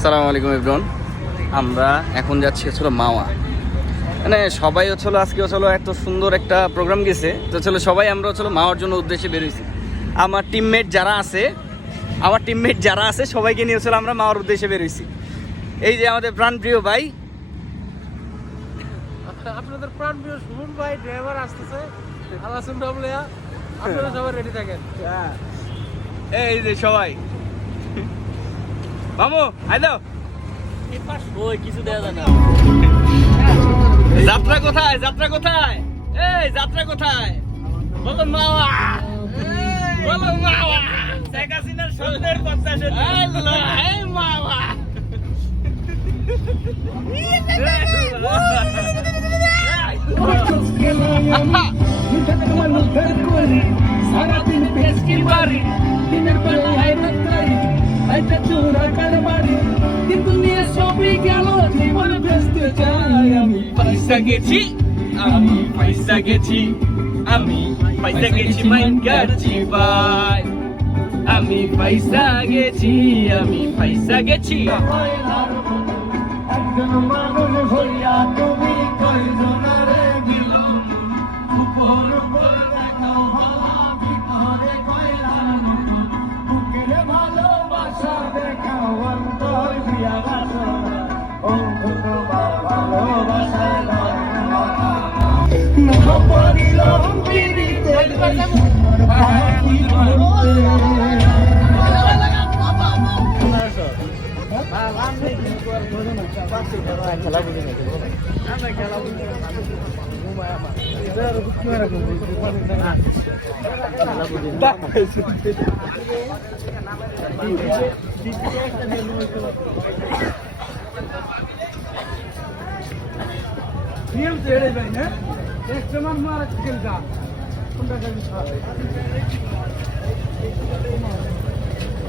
আসসালামু আলাইকুম এভরিওয়ান। আমরা এখন যাচ্ছি হচ্ছিল মাওয়া, মানে সবাই হচ্ছিল আজকে হচ্ছিল এত সুন্দর একটা প্রোগ্রাম গেছে, তো হচ্ছিল সবাই আমরা হচ্ছিল মাওয়ার জন্য উদ্দেশ্যে বেরোইছি। আমার টিমমেট যারা আছে সবাইকে নিয়ে হচ্ছিল আমরা মাওয়ার উদ্দেশ্যে বেরোইছি। এই যে আমাদের প্রাণপ্রিয় ভাই, আপনাদের প্রাণপ্রিয় সুমন ভাই ড্রাইভার আসতেছে। আলহামদুলিল্লাহ, আপনারা সবাই রেডি থাকেন। এই যে সবাই মামু আইলো। ওই কিছু দেয়া যায় না। যাত্রা কোথায়? এই যাত্রা কোথায়? বলো মাওয়া, বলো মাওয়া। শেখ হাসিনার স্বপ্নের কথা শুনে এই মাওয়া। দিনের বেলা হাইরাত করি, হাইতে চোরা কারবারি, কিন্তু নিয়ে সবই গেল, জীবন বেচতে চাই আমি। পয়সা গেছি, আমি পয়সা গেছি, আমি পয়সা গেছি, মাইন গেছি ভাই। আমি পয়সা গেছি, আমি পয়সা গেছি। একজন মানুষ হইয়া তুমি কয়জনারে দিল, উপর উপর দেখাও ভালা, ভিতরে কয়লার মতো, বুকের ভালোবাসা দেখাও, অন্তর দিয়া বাসনা, অন্তর তোমার ভালোবাসায় না পড়িল পিড়িতে পাখি পড়তে।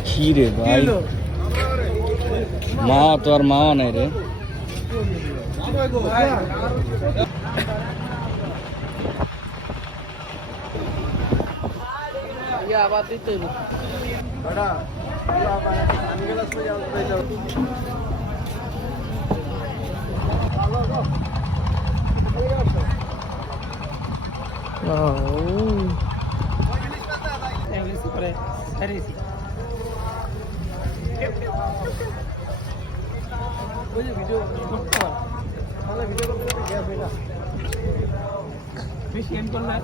কি রে ভাই, মা তো আর মাওয়া নাই রে। আবার দিতে বেশি এম করলে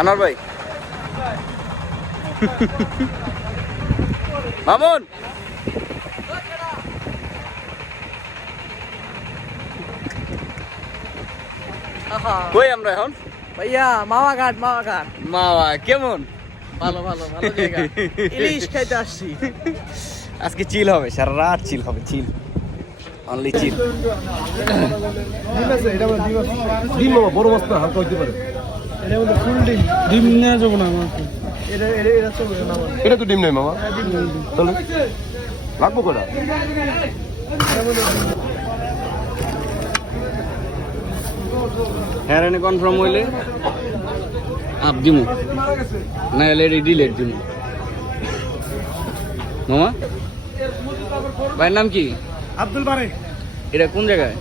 আনোয়ার ভাই, মামুন কই আমরা এখন? ভাইয়া মাওয়া ঘাট মাওয়া কেমন? ভালো ভালো ভালো জায়গা। ইলিশ খাইতে আসছি। আজকে চিল হবে, সারা রাত চিল হবে, চিল অনলি চিল। ডিম বাবা বড় বস্তা হালকা হইতে পারে। ডিম নিয়ে যাবো না আমার। এটা তো ডিম নেই মামা, তাহলে লাগবো কটা? হ্যাঁ রে কনফার্ম হইলে আপ দিমু, না হলে ডিলেট দিমু। মামা ভাইয়ের নাম কি? আব্দুল বারে। এটা কোন জায়গায়?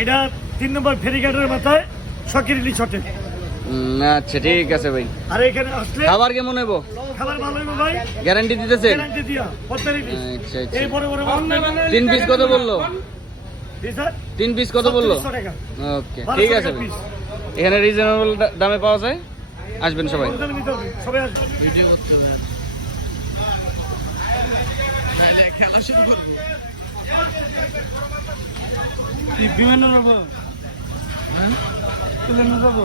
এটা 3 নম্বর ফেরিঘাটের মাথায় শকির ইলিশ হোটেল। আচ্ছা ঠিক আছে ভাই। আর এখানে আসলে খাবার কেমন হইব? খাবার ভালো হবে ভাই, গ্যারান্টি দিতেছেন? গ্যারান্টি দিয়া পদ্মার ইলিশ। আচ্ছা আচ্ছা। এই বড় বড় মাছ নেবেন। 3 পিস কত বললো? জি স্যার, 3 পিস কত বললো? 3600 টাকা। ওকে ঠিক আছে ভাই, এখানে রিজনেবল দামে পাওয়া যায়, আসবেন সবাই। ওখানে নিতে হবে, সবাই আসবে। ভিডিও করতে হবে, নাইলে খেলা শুরু করবো। বিমানে যাবো, প্লেনে যাবো।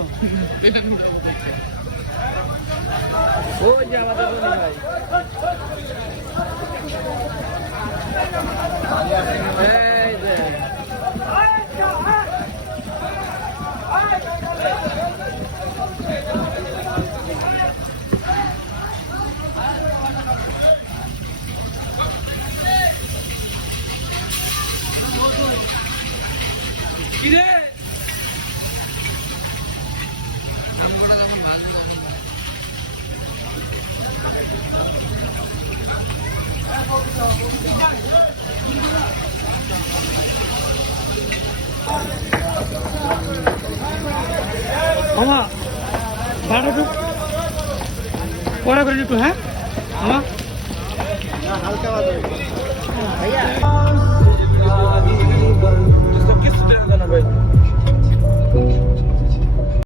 ওই যে আমাদের ভাই মামা ভাড়া একটু পরে করে একটু, হ্যাঁ মামা। किस तरह भाई